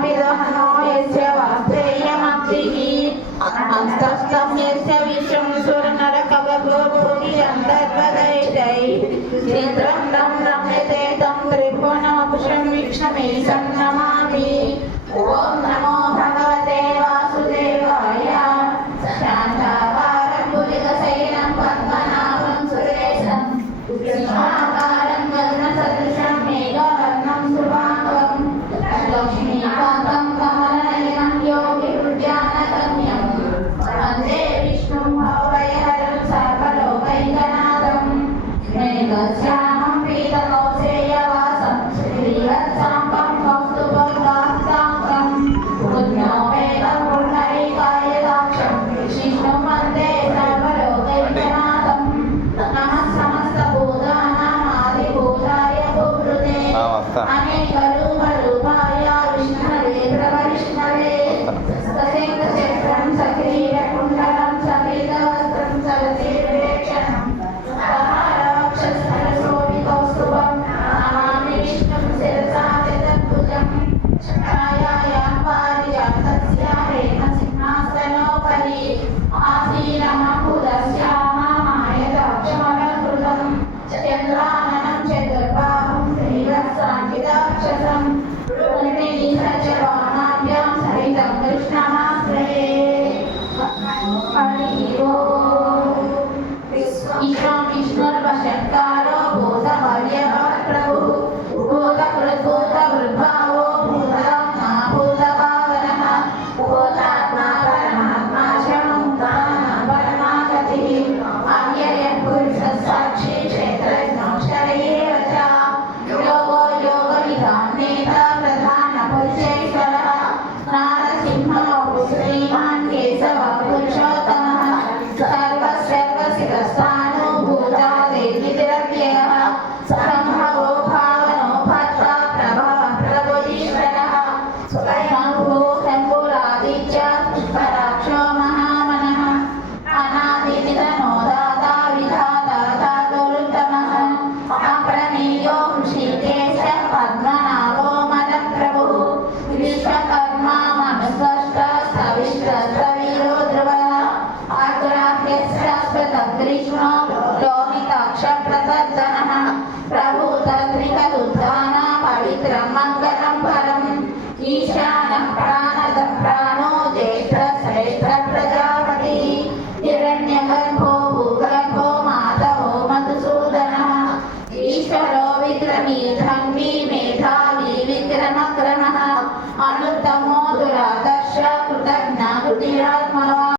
विदहनो यस्य वास्तेयमब्धिः हस्तस्थं यस्य विश्वं सुरनरकवगो भूरि अन्तर्वदैतै चित्रं नं रम्यते तं त्रिभुवनमपुषं विष्णुमीशं नमामि। ॐ नमो भगवते वासुदेवाय। शान्ताकारं भुजगशयनं पद्मनाभं सुरेशं कृष्णाकारं गगनसदृशं मेघवर्णं शुभाङ्गं लक्ष्मीकान्तं कमलनयनं योगिवृद्धानगम्यं वन्दे विष्णुं भवभयहरं सर्वलोकैकनाथं मेघश्यामं पीतकौसेयवासं श्रीवत्साम्बं कौस्तुभोल्लासिताङ्गं पुण्योपेतं पुण्डरीकायदाक्षं विष्णुं वन्दे सर्वलोकैकनाथं। नमः समस्तभूतानाम् आदिभूताय भूभृते अनेकरूपरूपाय विष्णवे प्रवरिष्णवे सशेखचक्रं सक्रीडकुण्डलं सफेदवस्त्रं सरसीर्वेक्षणं सहारवक्षस्थलशोभिकौस्तुभं नमामि विष्णुं शिरसा चतुर्भुजं छायायां पारिजातस्य हेमसिंहासनोपरि आसीनमकुलस्यामायदाक्षमलकृतं चन्द्राननं चतुर्बाहुं श्रीवत्साङ्किताक्षसं रुक्मिणीसहचरवामाभ्यां सहितं कृष्णमाश्रये। हरि ओम्। विष्णुर्वशत्कारो भूतभव्यभवत्प्रभुः भूतकृद्भूतभृद्भावो भूतरात्मा भूतभावनः भूतात्मा परमात्मा च मुक्तानां परमागतिः अव्ययः पुरुषः साक्षी क्षेत्रज्ञोऽक्षर एव च योगो योगविधानेता प्रधानपुरुषेश्वरः नारसिंहो श्रीमान् केशवः पुरुषोत्तमः सर्वस्यर्वसितस्थाणुभूतादेवितिरव्ययः सम्भवो भावनो भर्ता प्रभवः प्रभुरीश्वरः स्वयंभू शम्भुरादित्य पराक्षो महामनः अनादिनिधनो दाता विधाता धातुरुत्तमः अप्रमेयो ऋषिकेशः पद्मनाभो मदप्रभुः विश्वकर्मा मनुस्पष्टः सविश्वस्तवीरो ध्रुवः अग्राह्यस्यास्पदं कृष्णो लोहिताक्षप्रतर्दनः प्रभूतत्रिकलुद्धाना पवित्रं मङ्गलं परम् ईशानं प्राणदं प्राणो ज्येष्ठश्रेष्ठः प्रजापतिः हिरण्यगर्भो भूगर्भो माधवो मधुसूदनः ईश्वरो विक्रमी धन्वी मेधावी विक्रमक्रमः अनुत्तमो दुरादर्श कृतज्ञ कृतिरात्मवान्।